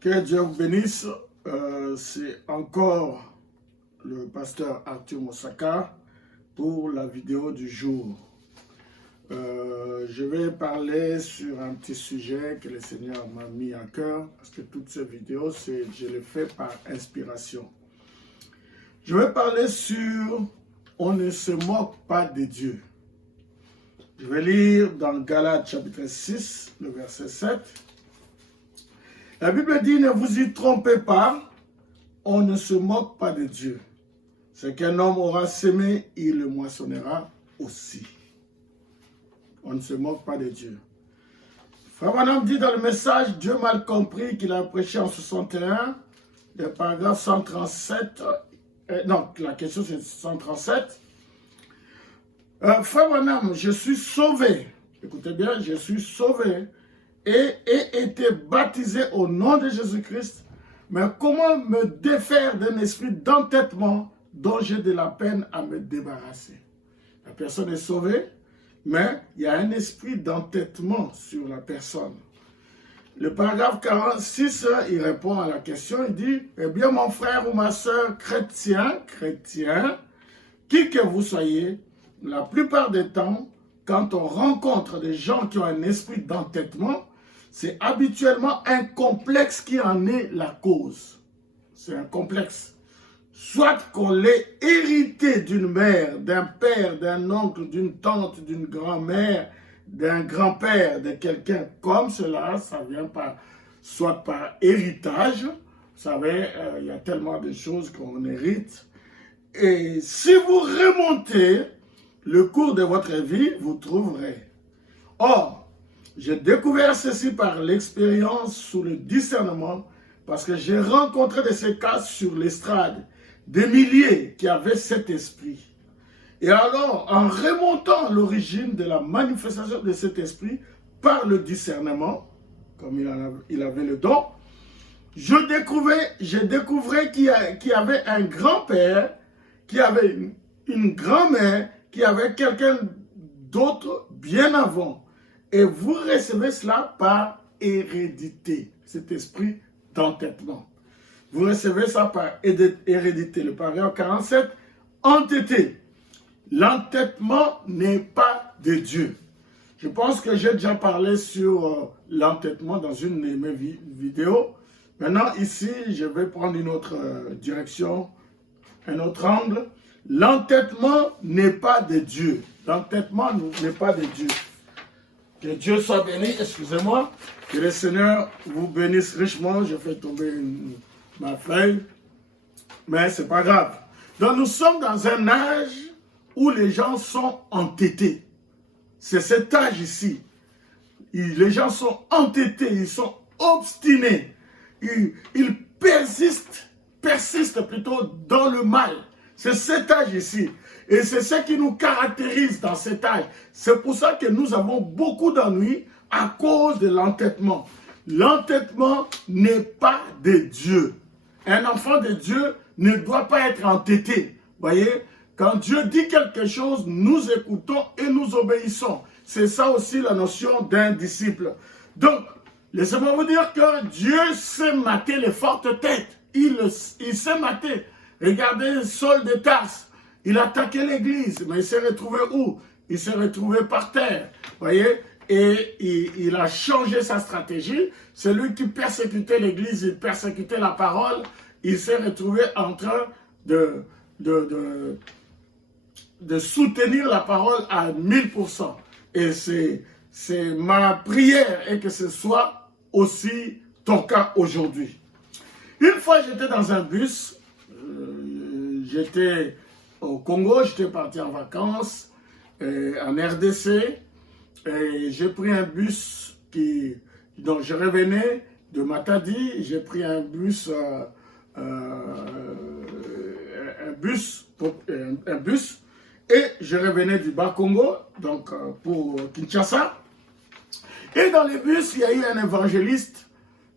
Que Dieu vous bénisse. C'est encore le pasteur Arthur Mosaka pour la vidéo du jour. Je vais parler sur un petit sujet que le Seigneur m'a mis à cœur, parce que toutes ces vidéos, je les fais par inspiration. Je vais parler sur « On ne se moque pas de Dieu ». Je vais lire dans Galates chapitre 6, le verset 7. La Bible dit « Ne vous y trompez pas, on ne se moque pas de Dieu. Ce qu'un homme aura semé, il le moissonnera aussi. » On ne se moque pas de Dieu. Frère Branham dit dans le message « Dieu mal compris » qu'il a prêché en 61, le paragraphe 137, non, la question c'est 137. Frère Branham, je suis sauvé, écoutez bien, je suis sauvé et ai été baptisé au nom de Jésus-Christ, mais comment me défaire d'un esprit d'entêtement dont j'ai de la peine à me débarrasser? La personne est sauvée, mais il y a un esprit d'entêtement sur la personne. Le paragraphe 46, il répond à la question, il dit « Eh bien, mon frère ou ma soeur chrétien, qui que vous soyez, la plupart des temps, quand on rencontre des gens qui ont un esprit d'entêtement, c'est habituellement un complexe qui en est la cause. C'est un complexe. Soit qu'on l'ait hérité d'une mère, d'un père, d'un oncle, d'une tante, d'une grand-mère, d'un grand-père, de quelqu'un comme cela, ça vient soit par héritage. Vous savez, il y a tellement de choses qu'on hérite. Et si vous remontez le cours de votre vie, vous trouverez. Or, j'ai découvert ceci par l'expérience sous le discernement, parce que j'ai rencontré de ces cas sur l'estrade, des milliers qui avaient cet esprit. Et alors, en remontant l'origine de la manifestation de cet esprit par le discernement, comme il avait le don, j'ai découvert qu'il y avait un grand-père, qui avait une grand-mère, qui avait quelqu'un d'autre bien avant. Et vous recevez cela par hérédité, cet esprit d'entêtement. Vous recevez ça par hérédité. Le paragraphe 47, entêté. L'entêtement n'est pas de Dieu. Je pense que j'ai déjà parlé sur l'entêtement dans une de mes vidéos. Maintenant, ici, je vais prendre une autre direction, un autre angle. L'entêtement n'est pas de Dieu. L'entêtement n'est pas de Dieu. Que Dieu soit béni, excusez-moi. Que le Seigneur vous bénisse richement. Je fais tomber ma feuille. Mais ce n'est pas grave. Donc nous sommes dans un âge où les gens sont entêtés. C'est cet âge ici. Les gens sont entêtés, ils sont obstinés. Ils persistent plutôt dans le mal. C'est cet âge ici. Et c'est ce qui nous caractérise dans cet âge. C'est pour ça que nous avons beaucoup d'ennuis à cause de l'entêtement. L'entêtement n'est pas de Dieu. Un enfant de Dieu ne doit pas être entêté. Voyez, quand Dieu dit quelque chose, nous écoutons et nous obéissons. C'est ça aussi la notion d'un disciple. Donc, laissez-moi vous dire que Dieu sait mater les fortes têtes. Il sait mater. Regardez Saul de Tarse. Il a attaqué l'église, mais il s'est retrouvé où? Il s'est retrouvé par terre. Voyez? Et il a changé sa stratégie. C'est lui qui persécutait l'église, il persécutait la parole. Il s'est retrouvé en train de soutenir la parole à 1000%. Et c'est ma prière et que ce soit aussi ton cas aujourd'hui. Une fois, j'étais dans un bus. J'étais au Congo, j'étais parti en vacances en RDC. Et j'ai pris un bus donc je revenais de Matadi, j'ai pris un bus, et je revenais du Bas-Congo, donc pour Kinshasa. Et dans le bus, il y a eu un évangéliste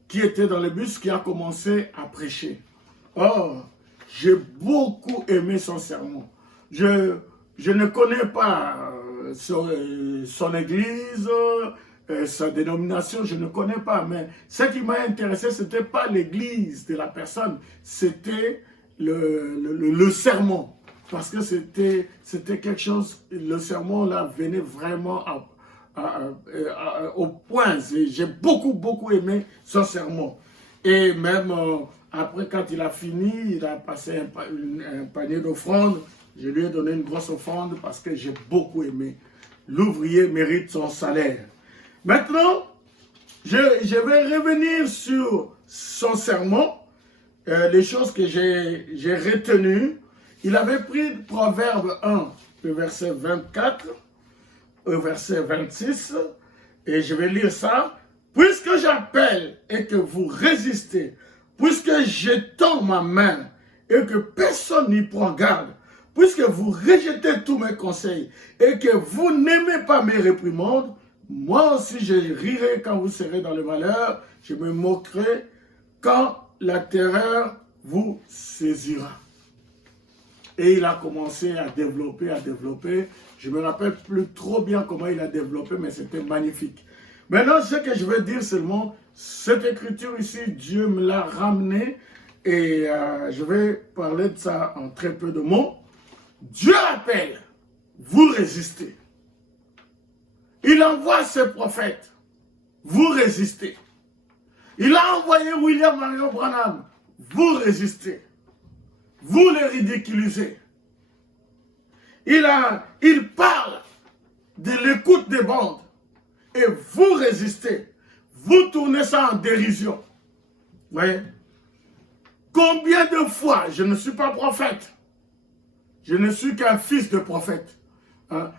qui était dans le bus qui a commencé à prêcher. Oh, j'ai beaucoup aimé son sermon. Je ne connais pas son église, sa dénomination, je ne connais pas, mais ce qui m'a intéressé, ce n'était pas l'église de la personne, c'était le sermon. Parce que c'était quelque chose, le sermon là venait vraiment au point. J'ai beaucoup aimé son sermon. Et même après, quand il a fini, il a passé un panier d'offrandes. Je lui ai donné une grosse offrande parce que j'ai beaucoup aimé. L'ouvrier mérite son salaire. Maintenant, je vais revenir sur son sermon, les choses que j'ai retenues. Il avait pris Proverbe 1, le verset 24, au verset 26, et je vais lire ça. Puisque j'appelle et que vous résistez, puisque j'étends ma main et que personne n'y prend garde, puisque vous rejetez tous mes conseils et que vous n'aimez pas mes réprimandes, moi aussi je rirai quand vous serez dans le malheur, je me moquerai quand la terreur vous saisira. Et il a commencé à développer. Je ne me rappelle plus trop bien comment il a développé, mais c'était magnifique. Maintenant, ce que je veux dire seulement, cette écriture ici, Dieu me l'a ramenée et je vais parler de ça en très peu de mots. Dieu appelle, vous résistez. Il envoie ses prophètes, vous résistez. Il a envoyé William Marion Branham, vous résistez. Vous les ridiculisez. Il parle de l'écoute des bandes et vous résistez. Vous tournez ça en dérision. Vous voyez? Combien de fois, je ne suis pas prophète, je ne suis qu'un fils de prophète, hein?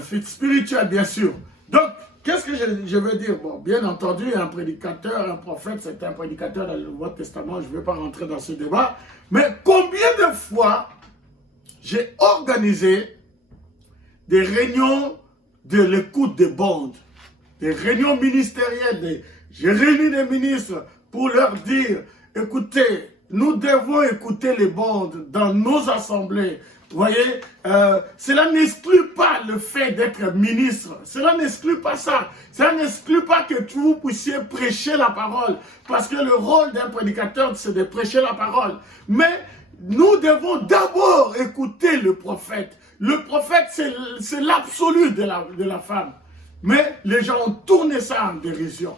Fils spirituel bien sûr. Donc, qu'est-ce que je veux dire? Bon, bien entendu, un prédicateur, un prophète, c'est un prédicateur dans le Nouveau Testament, je ne vais pas rentrer dans ce débat, mais combien de fois j'ai organisé des réunions de l'écoute des bandes, des réunions ministérielles, j'ai réuni des ministres pour leur dire, écoutez, nous devons écouter les bandes dans nos assemblées. Vous voyez, cela n'exclut pas le fait d'être ministre. Cela n'exclut pas ça. Cela n'exclut pas que vous puissiez prêcher la parole. Parce que le rôle d'un prédicateur, c'est de prêcher la parole. Mais nous devons d'abord écouter le prophète. Le prophète, c'est l'absolu de la femme. Mais les gens ont tourné ça en dérision.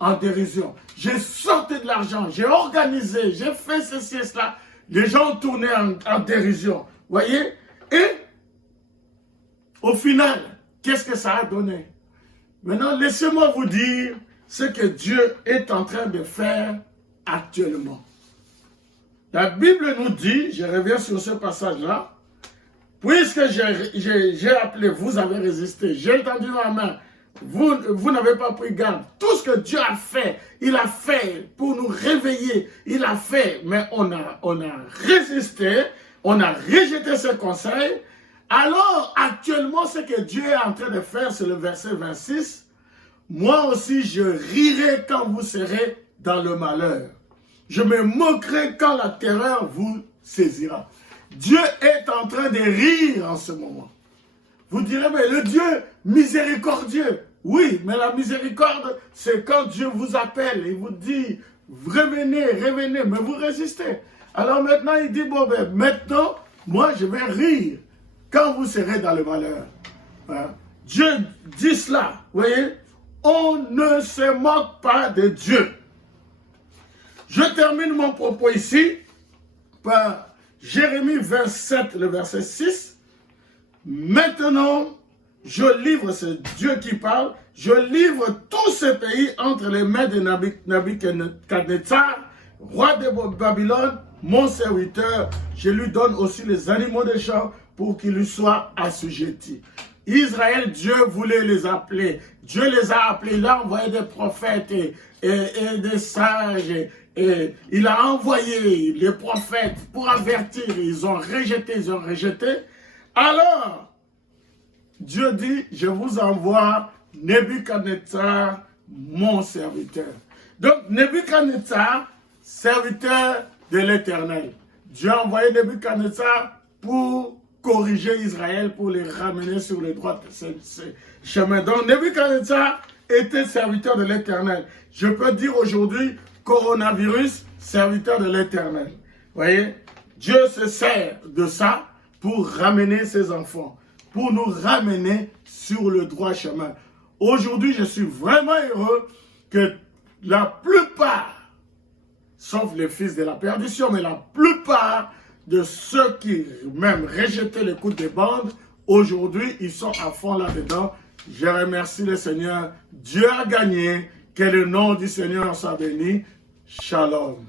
En dérision. J'ai sorti de l'argent, j'ai organisé, j'ai fait ceci et cela. Les gens ont tourné en dérision. Voyez? Et au final, qu'est-ce que ça a donné? Maintenant, laissez-moi vous dire ce que Dieu est en train de faire actuellement. La Bible nous dit, je reviens sur ce passage-là, puisque j'ai appelé, vous avez résisté, j'ai tendu ma main, vous n'avez pas pris garde. Tout ce que Dieu a fait, il a fait pour nous réveiller, il a fait, mais on a résisté, on a rejeté ses conseils. Alors, actuellement, ce que Dieu est en train de faire, c'est le verset 26. Moi aussi, je rirai quand vous serez dans le malheur. Je me moquerai quand la terreur vous saisira. Dieu est en train de rire en ce moment. Vous direz, mais le Dieu miséricordieux. Oui, mais la miséricorde, c'est quand Dieu vous appelle et vous dit, revenez, revenez, mais vous résistez. Alors maintenant, il dit, bon, ben, maintenant, moi, je vais rire quand vous serez dans le malheur. Hein? Dieu dit cela, vous voyez, on ne se moque pas de Dieu. Je termine mon propos ici par Jérémie 27, le verset 6. Maintenant, je livre, c'est Dieu qui parle, je livre tous ces pays entre les mains de Nabuchodonosor, roi de Babylone, mon serviteur. Je lui donne aussi les animaux des champs pour qu'ils lui soient assujettis. Israël, Dieu voulait les appeler. Dieu les a appelés. Il a envoyé des prophètes et des sages. Et il a envoyé les prophètes pour avertir. Ils ont rejeté. Alors, Dieu dit, je vous envoie Nebuchadnezzar, mon serviteur. Donc, Nebuchadnezzar, serviteur de l'Éternel. Dieu a envoyé Nebuchadnezzar pour corriger Israël, pour les ramener sur le droit chemin. Donc Nebuchadnezzar était serviteur de l'Éternel. Je peux dire aujourd'hui, coronavirus, serviteur de l'Éternel. Vous voyez, Dieu se sert de ça pour ramener ses enfants, pour nous ramener sur le droit chemin. Aujourd'hui, je suis vraiment heureux que la plupart, sauf les fils de la perdition, mais la plupart de ceux qui même rejetaient les coups de bande, aujourd'hui, ils sont à fond là-dedans. Je remercie le Seigneur. Dieu a gagné. Que le nom du Seigneur soit béni. Shalom.